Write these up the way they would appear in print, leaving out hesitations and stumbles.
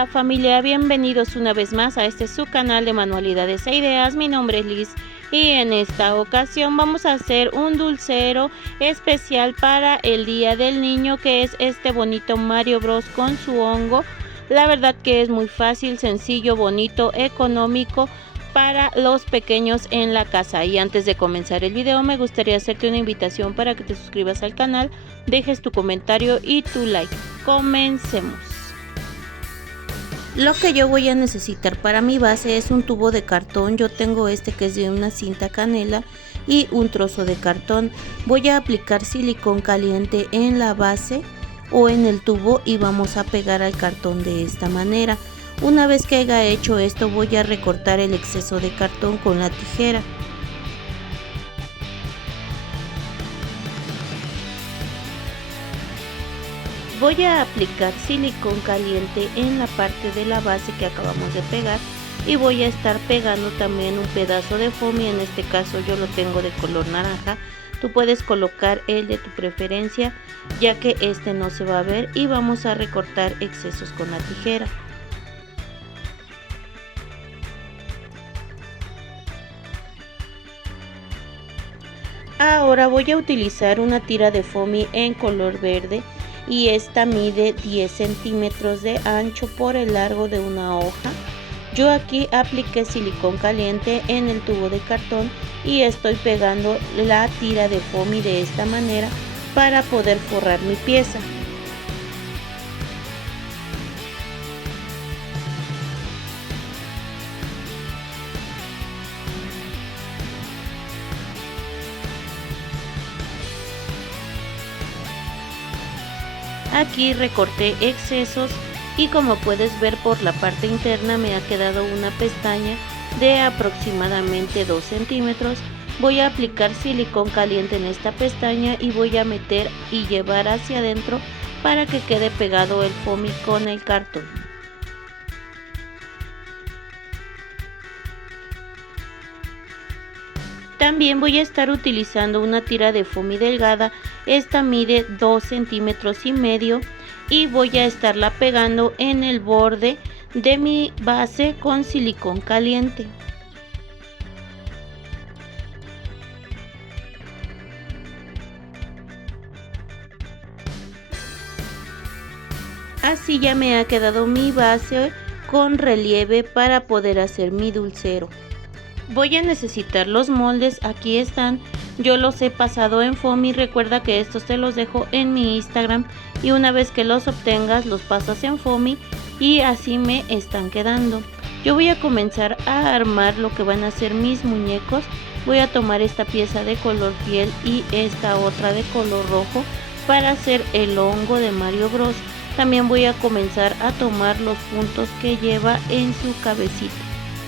Hola familia, bienvenidos una vez más a este su canal de manualidades e ideas. Mi nombre es Liz y en esta ocasión vamos a hacer un dulcero especial para el Día del Niño, que es este bonito Mario Bros con su hongo. La verdad que es muy fácil, sencillo, bonito, económico para los pequeños en la casa. Y antes de comenzar el video me gustaría hacerte una invitación para que te suscribas al canal, dejes tu comentario y tu like. Comencemos. Lo que yo voy a necesitar para mi base es un tubo de cartón. Yo tengo este que es de una cinta canela y un trozo de cartón. Voy a aplicar silicón caliente en la base o en el tubo y vamos a pegar al cartón de esta manera. Una vez que haya hecho esto, voy a recortar el exceso de cartón con la tijera. Voy a aplicar silicón caliente en la parte de la base que acabamos de pegar y voy a estar pegando también un pedazo de foamy. En este caso yo lo tengo de color naranja. Tú puedes colocar el de tu preferencia, ya que este no se va a ver, y vamos a recortar excesos con la tijera. Ahora voy a utilizar una tira de foamy en color verde y esta mide 10 centímetros de ancho por el largo de una hoja. Yo aquí apliqué silicón caliente en el tubo de cartón y estoy pegando la tira de foamy de esta manera para poder forrar mi pieza. Aquí recorté excesos y como puedes ver, por la parte interna me ha quedado una pestaña de aproximadamente 2 centímetros. Voy a aplicar silicón caliente en esta pestaña y voy a meter y llevar hacia adentro para que quede pegado el foamy con el cartón. También voy a estar utilizando una tira de foamy delgada. Esta mide 2 centímetros y medio y voy a estarla pegando en el borde de mi base con silicón caliente. Así ya me ha quedado mi base con relieve para poder hacer mi dulcero. Voy a necesitar los moldes, aquí están, yo los he pasado en foamy. Recuerda que estos te los dejo en mi Instagram y una vez que los obtengas los pasas en foamy y así me están quedando. Yo voy a comenzar a armar lo que van a ser mis muñecos. Voy a tomar esta pieza de color piel y esta otra de color rojo para hacer el hongo de Mario Bros. También voy a comenzar a tomar los puntos que lleva en su cabecita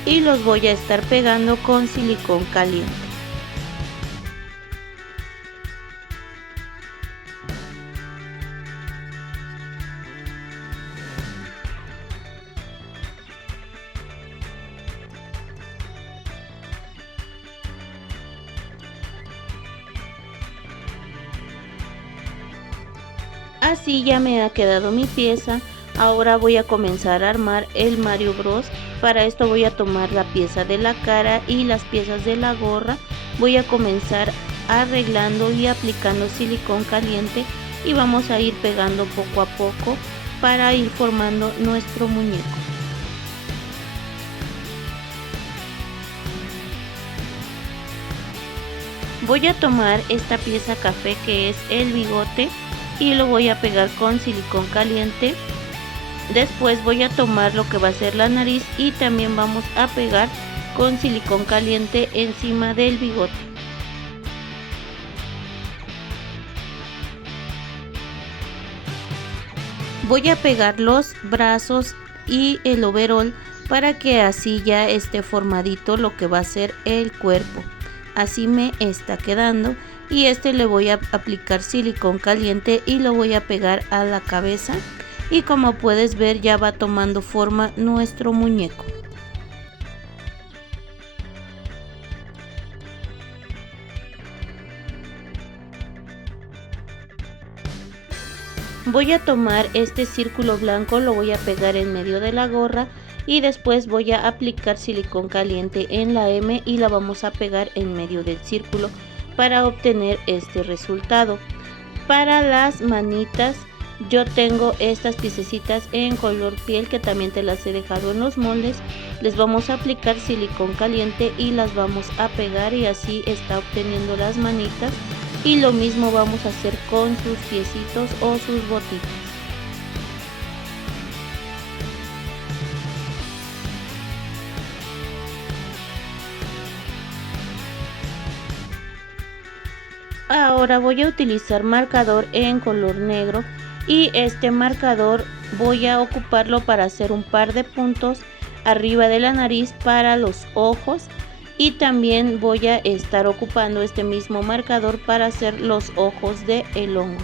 y los voy a estar pegando con silicón caliente. Así ya me ha quedado mi pieza. Ahora voy a comenzar a armar el Mario Bros. Para esto voy a tomar la pieza de la cara y las piezas de la gorra. Voy a comenzar arreglando y aplicando silicón caliente y vamos a ir pegando poco a poco para ir formando nuestro muñeco. Voy a tomar esta pieza café que es el bigote y lo voy a pegar con silicón caliente. Después voy a tomar lo que va a ser la nariz y también vamos a pegar con silicón caliente encima del bigote. Voy a pegar los brazos y el overol para que así ya esté formadito lo que va a ser el cuerpo. Así me está quedando y este le voy a aplicar silicón caliente y lo voy a pegar a la cabeza. Y como puedes ver, ya va tomando forma nuestro muñeco. Voy a tomar este círculo blanco, lo voy a pegar en medio de la gorra y después voy a aplicar silicón caliente en la M y la vamos a pegar en medio del círculo para obtener este resultado. Para las manitas yo tengo estas piececitas en color piel que también te las he dejado en los moldes. Les vamos a aplicar silicón caliente y las vamos a pegar y así está obteniendo las manitas. Y lo mismo vamos a hacer con sus piecitos o sus botitas. Ahora voy a utilizar marcador en color negro y este marcador voy a ocuparlo para hacer un par de puntos arriba de la nariz para los ojos y también voy a estar ocupando este mismo marcador para hacer los ojos de el hongo.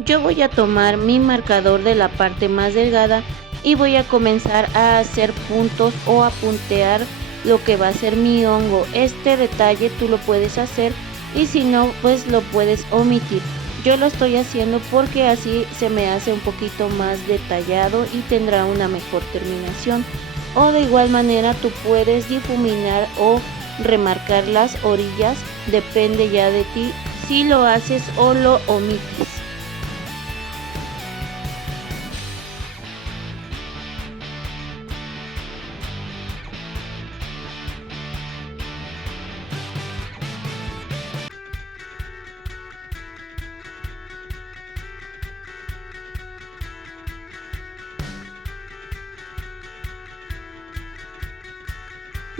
Yo voy a tomar mi marcador de la parte más delgada y voy a comenzar a hacer puntos o a puntear lo que va a ser mi hongo. Este detalle tú lo puedes hacer y si no pues lo puedes omitir. Yo lo estoy haciendo porque así se me hace un poquito más detallado y tendrá una mejor terminación. O de igual manera tú puedes difuminar o remarcar las orillas, depende ya de ti si lo haces o lo omites.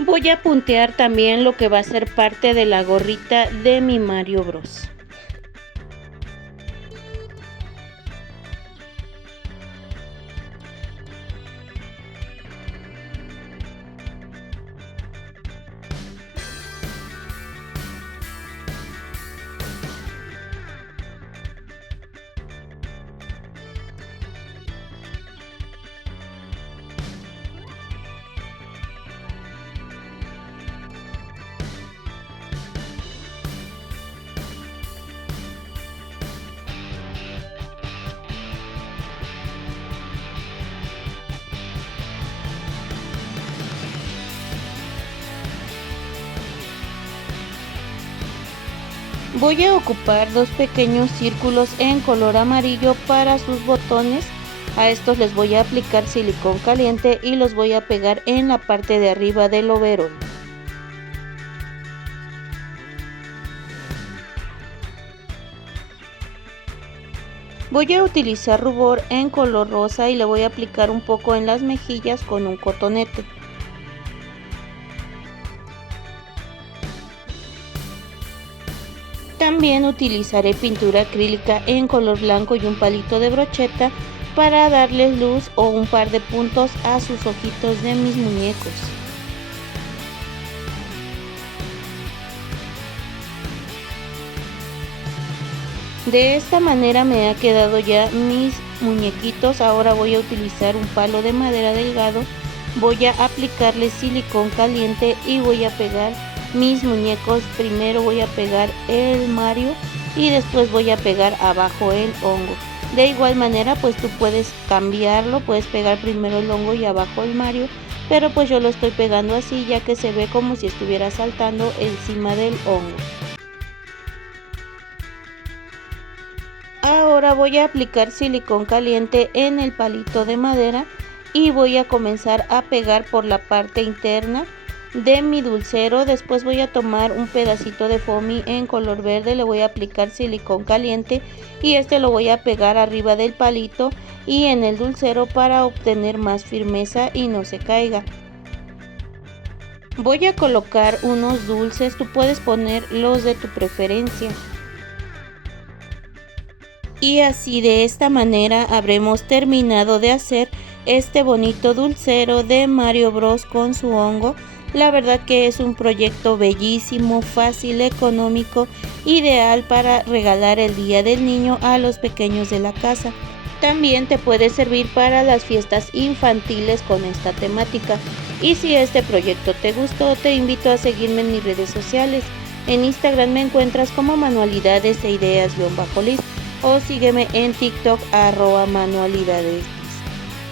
Voy a puntear también lo que va a ser parte de la gorrita de mi Mario Bros. Voy a ocupar dos pequeños círculos en color amarillo para sus botones. A estos les voy a aplicar silicón caliente y los voy a pegar en la parte de arriba del overol. Voy a utilizar rubor en color rosa y le voy a aplicar un poco en las mejillas con un cotonete. También utilizaré pintura acrílica en color blanco y un palito de brocheta para darles luz o un par de puntos a sus ojitos de mis muñecos. De esta manera me ha quedado ya mis muñequitos. Ahora voy a utilizar un palo de madera delgado, voy a aplicarle silicón caliente y voy a pegar mis muñecos. Primero voy a pegar el Mario y después voy a pegar abajo el hongo. De igual manera pues tú puedes cambiarlo, puedes pegar primero el hongo y abajo el Mario, pero pues yo lo estoy pegando así ya que se ve como si estuviera saltando encima del hongo. Ahora voy a aplicar silicón caliente en el palito de madera y voy a comenzar a pegar por la parte interna de mi dulcero. Después voy a tomar un pedacito de foamy en color verde, le voy a aplicar silicón caliente y este lo voy a pegar arriba del palito y en el dulcero para obtener más firmeza y no se caiga. Voy a colocar unos dulces, tú puedes poner los de tu preferencia. Y así de esta manera habremos terminado de hacer este bonito dulcero de Mario Bros con su hongo. La verdad que es un proyecto bellísimo, fácil, económico, ideal para regalar el Día del Niño a los pequeños de la casa. También te puede servir para las fiestas infantiles con esta temática. Y si este proyecto te gustó, te invito a seguirme en mis redes sociales. En Instagram me encuentras como manualidades e ideas-liz o sígueme en TikTok @manualidades.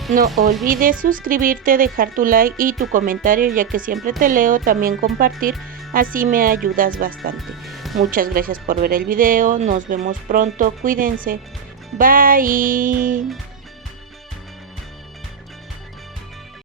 No olvides suscribirte, dejar tu like y tu comentario, ya que siempre te leo, también compartir, así me ayudas bastante. Muchas gracias por ver el video, nos vemos pronto, cuídense, bye.